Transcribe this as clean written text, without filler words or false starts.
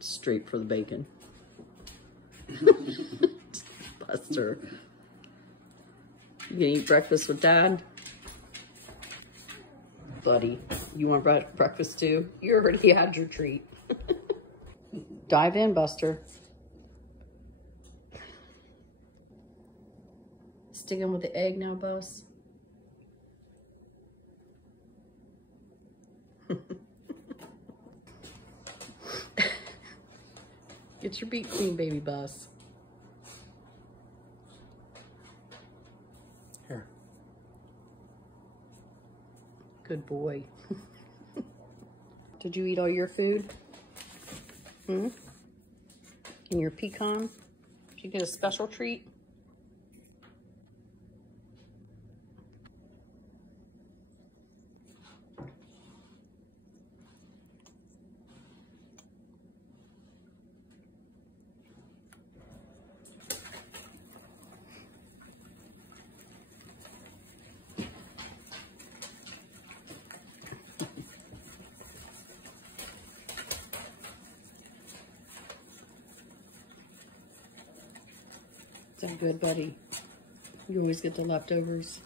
straight for the bacon. Buster. You gonna eat breakfast with Dad? Buddy, you want breakfast too? You already had your treat. Dive in, Buster. Sticking with the egg now, Bus. Get your beak clean, baby Bus. Here. Good boy. Did you eat all your food? And your pecan? Did you get a special treat? Is that good, buddy? You always get the leftovers.